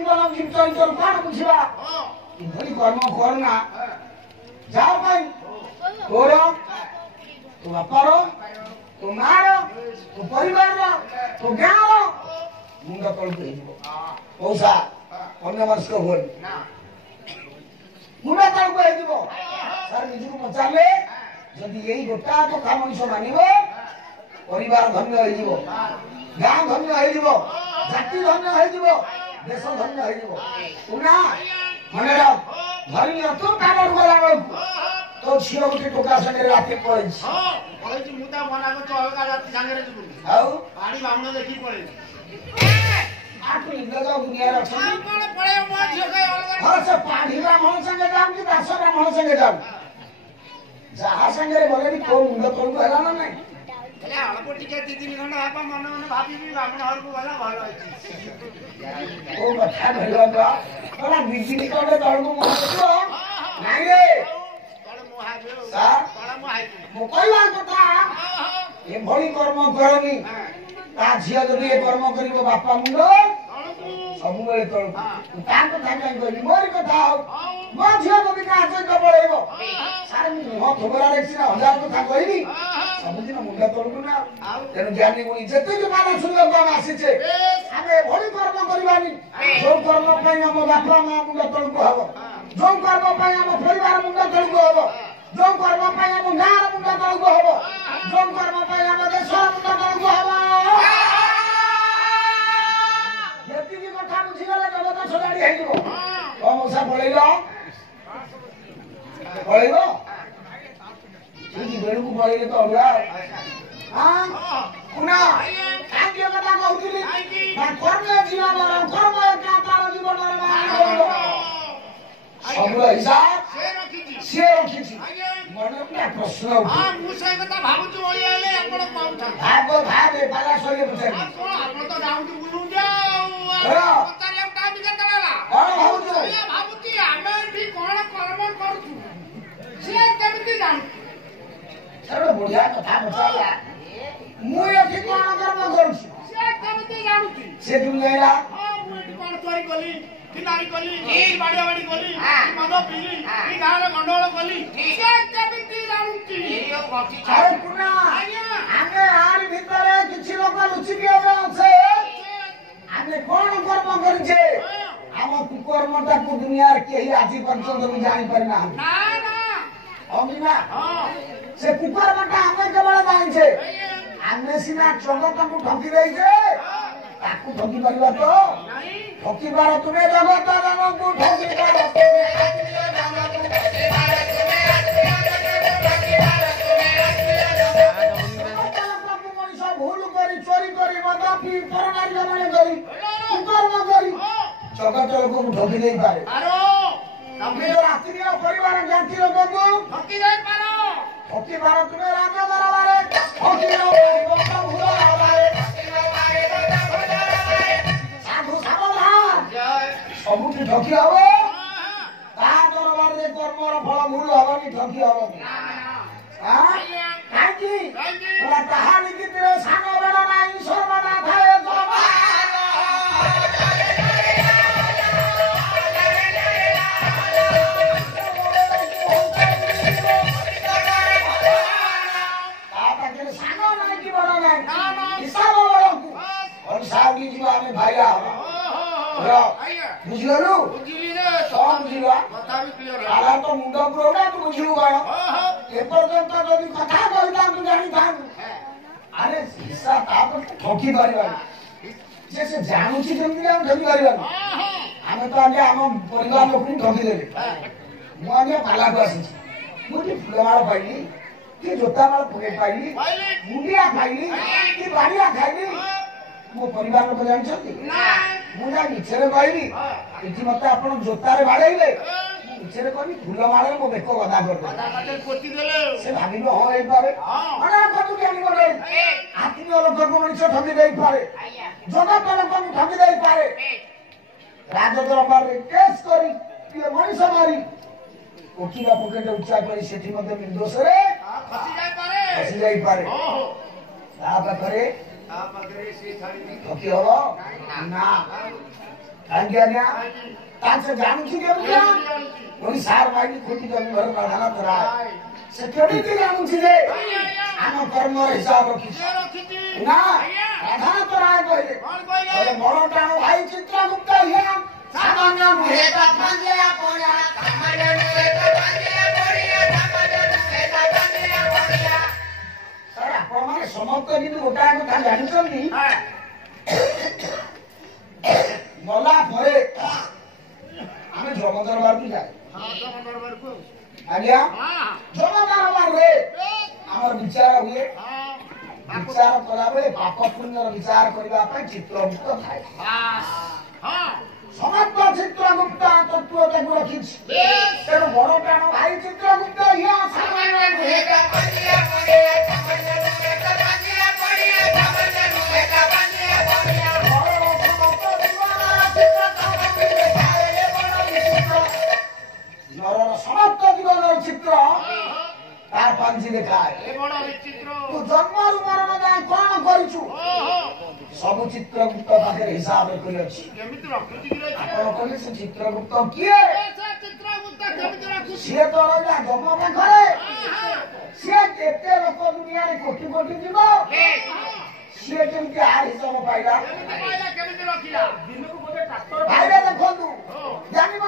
जीवन जीव चरित्र कौन बुझा इभली कर्म करना जाओ भाई तोर तो बापार तो मार तो परिवार तो गाँव मुंड तल पैसा अन्य मनुष्य हुए मुंड तल सर निजी को पचारे जदि यही गोटा कथा मनुष्य मान परिवार धन्य हो गाँ धन्य हो जाति धन्य हो देश धन्य हो मन धरी तू काम गला बेलू तो झील गोटे टोका सागे राति पड़े दास ब्राह्मण संगे जाऊ जहाँ सागे गले भी तो मुंड तौक है ना ना अल्प टिके 2-3 घंटा आप मन मन भाभी ब्राह्मण घर को गला भल ओ कथा भइला बड़ा बिजली कोडे तळको मोहतो नाही रे तळ मोहाबे सा तळ मोहाई मो कहला कथा ए भली कर्म करनी ता झिया जदी ए कर्म करिवो बापा मुंड सब बेले तळको ता कथा काई करी मोर कथा मो झिया जदी का आचे कबळेबो सारे मो थोबरा देखिना हजार कथा कहली सबदिन मुंड तळको ना तेनु ज्ञानी गुणी जते के माना सुनले कोन आसीचे आमे भली कर्म करबानी जो कर्म पई हम बापा मा मुंड तळको हबो जो कर्म पई हम परिवार मुंड तळको हबो जो कर्म पई हम गाँ मुंड तळको हबो जो कर्म पई हम देश मुंड तळको हबो यति की कथा बुझी गले जगत सजाडी हेइबो कमसा पळैलो पळैलो तुझी बेडू को पळैले तो अडुआ हां कुना आगे कथा कहउतिली ना कर्म जीवन कर्म का तार जीवन सब हिसाब से रखिछि मन प्रश्न हां मु से कथा भाबुछु ओली आले आपण पाउथा भाबे पाला सले पछाई आपण तो जाउछु बुलु जाऊ पताले टाइम के तळला कोन भाबुछु ये भाबुची आमे एठी कोन कर्म करछु से केमिति जानु सर्व बढ़िया कथा बचाला मु एठी कोन कर्म करूछु से केमिति जानुची से तुम गैला हां मु एठी कोन चोरी कली कि नारी कली कि बाड़िया बाड़ी कली कि मद पीली कि गाँव गंडोल कली से केमिति जानुची अरे कुना आगे आर भीतर किछि लोक लुचि के আছে आमे कोन कर्म करछे हम कुकर्मटा को दुनिया रे केही आजि पर्यंत भी जानि परिना ना ना अमिना हां से कुकर्मटा हमें केवल जानिछे आमे सिना जगत को ठकी देई छे ताकू ठकी परिबा तो नहीं ठकी बार तुमे जगत जन को ठकी बार तुमे आत्मीय जन को ठकी बार तुमे आत्मीय जन को ठकी बार तुमे मनुष्य भूल करी चोरी करी मद पी परनारी गमन करी कुकर्म करी जगत को ठकी देई पारे आरो निज रात्रिय परिवार जाति लोक को ठकी जाई पारो ठकी बार तुमे राज दरबारे ठकी नो पारिबो प्रभु दरबारे ठकी नो पारिबो प्रभु दरबारे साधु सावधान जय सबुठी ठकी हबो ता दरबार रे कर्मर फल मूल हबनी ठकी हबनी हां काकी बोला ताहा लिखित रे सानो बेला नाही सर्वदा थाए बुझलु बुझिली रे सब बुझिला कथा भी क्लियर है आला तो मुंड पुरोना तू बुझिलु गाय ए पर्यंत जदि कथा कहता तू जानि थान अरे हिस्सा ताप ठोकी परिवार जैसे जानू छी जल्दी हम ठोकी परिवार हम तो आगे हम परिवार लोक ठोकी देले मु आगे पाला को आसी मुठी फुलमाळ पाइली कि जोता माळ फुले पाइली मुंडिया खाइली कि बाड़िया खाइली मो परिवार लोक जानि छथि मुझा निचरे कहली इति मते आपण जोतारे बाड़ेइले निचरे कहली फूल माळे मो बेको गदा कर कथा कटे पोती देले से भाबिलो हो एई पारे अरे कतु जानि बोले आत्मीय लोक को मनुष्य ठगी देई पारे जगत लोक को ठगी देई पारे राज दरबार रे केस करी ये मनुष्य मारी ओकिला पकेट उच्चा करी सेठी मते निर्दोष रे फसी जाई पारे ता पाखरे आप अगरे से थारी ठगी हो ना ଆଜ୍ଞା ତାଙ୍କ ଜାଣୁଛି କେମିତି ପୁଣି ସାର୍ ଭାଇ ଖୋଟି ଜମି ଘର ପ୍ରଧାନ କରାଏ ସେ କେମିତି ଜାଣୁଛି ଯେ ଆମ କର୍ମର ହିସାବ ରଖିଛି ନା ପ୍ରଧାନ କରାଏ କହିଲେ ବଡ ଟାଣ ଭାଇ ଚିତ୍ରଗୁପ୍ତ ହିଆ ସାମାନ୍ୟ ନୁହେଁ ତା ଭାଙ୍ଗିଆ ପଡିଆ ସାମାନ୍ୟ ନୁହେଁ ତା ଭାଙ୍ଗିଆ ପଡିଆ ସାମାନ୍ୟ ନୁହେଁ ତା ଭାଙ୍ଗିଆ ପଡିଆ ସାର୍ ଆପଣମାନେ ସମସ୍ତେ କିନ୍ତୁ ଗୋଟାଏ କଥା ଜାଣିଛନ୍ତି ଗଲା ପରେ ଆମେ ଜମ ଦରବାରକୁ ଯାଏ ଆଜ୍ଞା ଜମ ଦରବାରରେ ଆମର ବିଚାର ହୁଏ ବିଚାର କଲାବେଳେ ପାପ ପୁଣ୍ୟର ବିଚାର କରିବା ପାଇଁ ଚିତ୍ରଗୁପ୍ତ ଥାଏ ସମସ୍ତ ଚିତ୍ରଗୁପ୍ତ ତତ୍ତ୍ୱକୁ ରଖିଛି ତେଣୁ ବଡ ପ୍ରାଣ ଭାଇ ଚିତ୍ରଗୁପ୍ତ ଇଏ ସମସ୍ତ ଜୀବନର ଚିତ୍ର ତାର ପାଞ୍ଜି ଦେଖାଏ ତୁ ଜନ୍ମରୁ ମରଣ ଯାଏ କଣ କରିଛୁ ସବୁ ଚିତ୍ରଗୁପ୍ତ ପାଖରେ ହିସାବ କରିଅଛି ଆପଣ କହିଲେ ସେ ଚିତ୍ରଗୁପ୍ତ କିଏ ସିଏ ତ ରହିଲା ଜମ ପାଖରେ ସିଏ କେତେ ଲୋକ ଦୁନିଆରେ କୋଟି କୋଟି ଯିବ ସିଏ କେମିତି ଆ ହିସାବ ପାଇଲା ଭାଇରେ ଦେଖନ୍ତୁ ଜାଣିବ